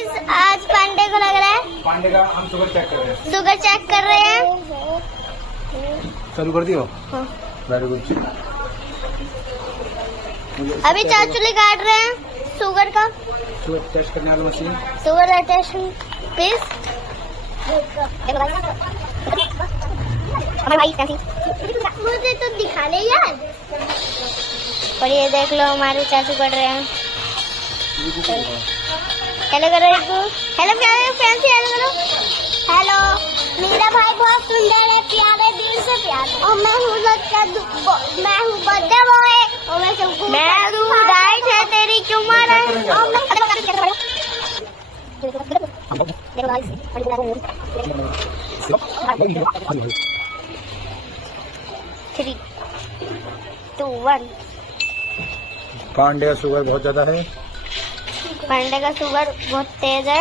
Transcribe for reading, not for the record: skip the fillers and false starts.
Guys आज पांडे को लग रहा है पांडे का हम शुगर चेक कर रहे हैं। शुगर चेक कर रहे हैं। चालू कर दियो। हाँ। Very good. अभी चाचुली काट रहे हैं शुगर का, शुगर टेस्ट करने वाली मशीन। Sugar test please. मुझे तो दिखा ले यार। और ये देख लो हमारे चाचू कर रहे हैं। हेलो करो एक, हेलो प्यारे फ्रेंड्स, हेलो करो। हेलो, मेरा भाई बहुत सुंदर है, प्यारे दिल से प्यारे। और मैं हूँ बर्थडे बॉय और मैं सबको डाइट है तेरी क्यों मारा है। और मैं 3, 2, 1। पांडे का शुगर बहुत ज्यादा है। पांडे का शुगर बहुत तेज है।